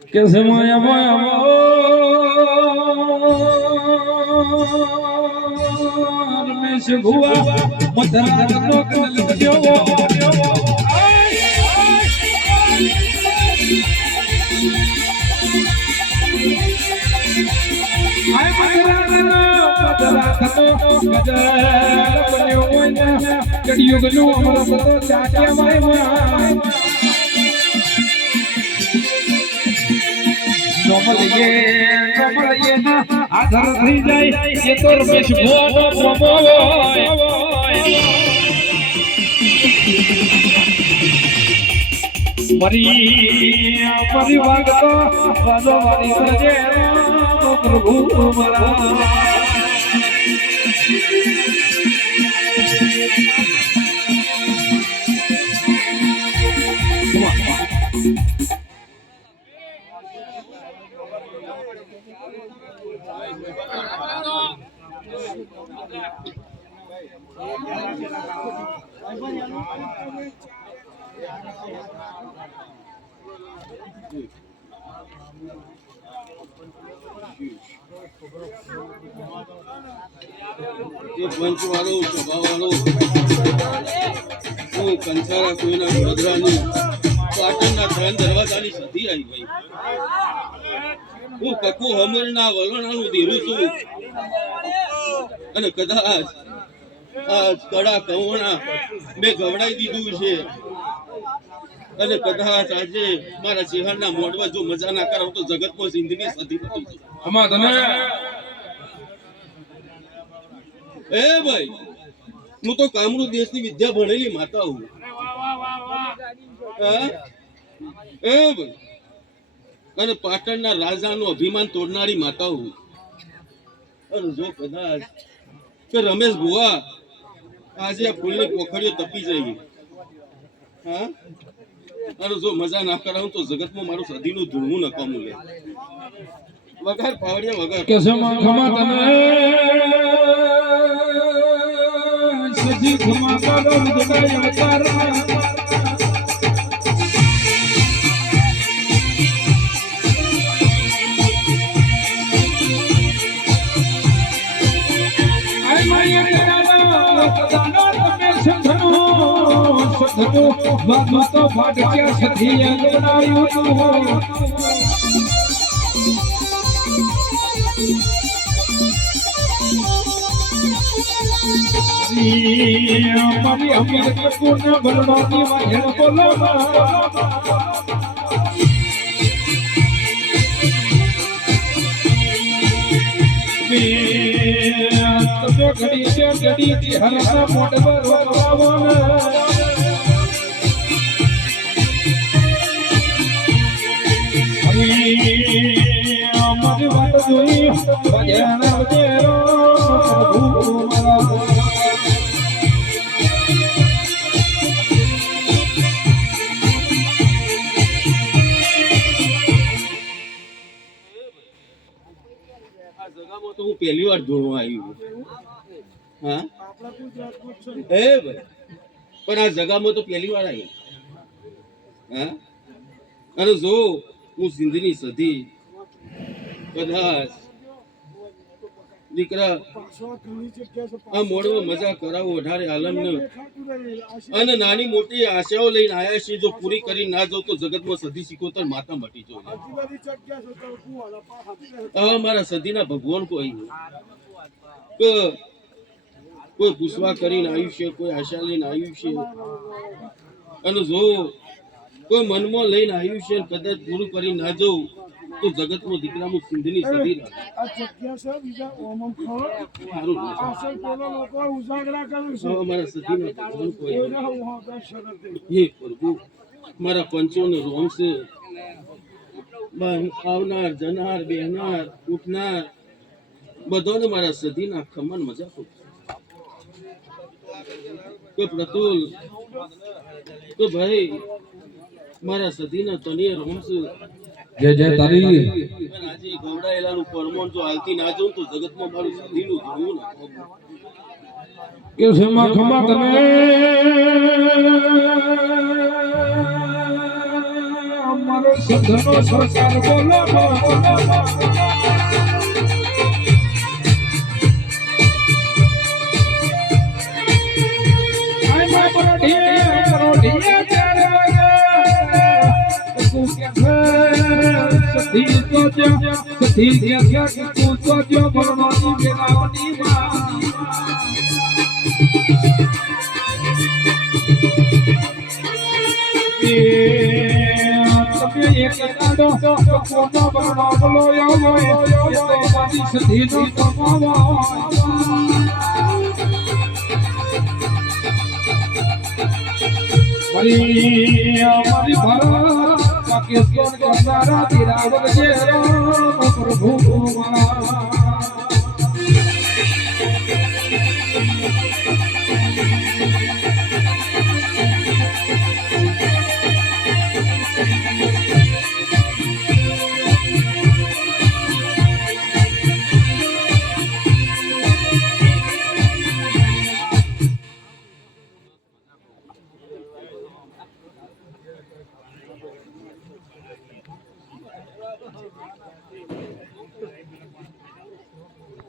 કે છે માયા માયા રમેશ ભુવા મધરા નો કનલ કડિયુગનું અમૃત તો ચાટ્યામાં નોમલીએ નોમલીએ આધાર થઈ જાય. એ તો રમેશ ભુવાનો પ્રમો મરી મરી વાગતો વાજો વારી સજે પ્રભુ મારા હું કંસારા, કોઈના વડોદરાની પાટણના દરવાજાની સધી આવી ગઈ. હું કકુ હમરના વલણાનું ધીરું છું. અને કદાચ કડા કવણા મેં ગવડાવી દીધું છે. અને કદાચ આજે મારા ચેહરના મોડવા જો મજા ના કરાવ તો જગતમાં જિંદગી સધી પતી આમાં તમે? એ ભાઈ હું તો કામરૂ દેશની વિદ્યા ભણેલી માતા હું? એ ભાઈ અને પાટણના રાજાનું અભિમાન તોડનારી માતા હું અને જો કદાચ કે રમેશ ભુવા આજે આ ફૂલની પોખડીઓ તપી જઈ હા? અને જો મજા ના કરાવું તો જગતમાં મારું સદીનું ધૂળવું નકામું લે વગર પાવડિયા વગર કે છે ખમા તને સજી ખમા કરો જગાય અવતાર સંધનો વાતો તો ફાટક્યા સધી અંગડાયું મારી અમીર કપૂરના બરબાદી વાહેર બોલો ઘડી છે, ઘડી હરતા મોટ બરવાવાના પહેલી વાર ધોળવા આવ્યું હા? પણ આ જગામાં તો પહેલી વાર આવ્યો હા? અને જો, હું સિંધની સધી. કદાચ અને નાની મોટી આશાઓ લઈને આયા છે પૂરી કરી ના જાવ તો જગતમાં સધી ભગવાન કોઈ કોઈ પૂછવા કરીને આવ્યું છે, કોઈ આશા લઈને આવ્યું છે. અને જો કોઈ મનમાં લઈને આવ્યું છે કદાચ પૂરું કરી ના જવું તો જગત દીકરાનું સિંધની સદી. સારું રહેશે. હવે મારા સદીના ભગવાન કોઈ હે પ્રભુ મારા પંચોને રોમશે બા- આવનાર જનાર બેહનાર ઉઠનાર બધોને મારા સદીના ખમન મજા કરું કે પ્રતુલ કે ભાઈ મારા સદીના તને રોમશે જય જય તારી આજે ગવડાયેલાનું પરમોણ જો હાલતી ના જાઉં તો જગતમાં મારું સદીનું ધોવું ના. કે સેમાં ખમા તમે? સરકાર બોલો બોલો. સતી તો જો, સતી કે તો જો ભરવાની વેલાવની માં. તમે એક દાડો કોનો બનાવલો આવો એ તો મારી સધીનો કમાવો મારી મારી ભારત પ્રભુ મારા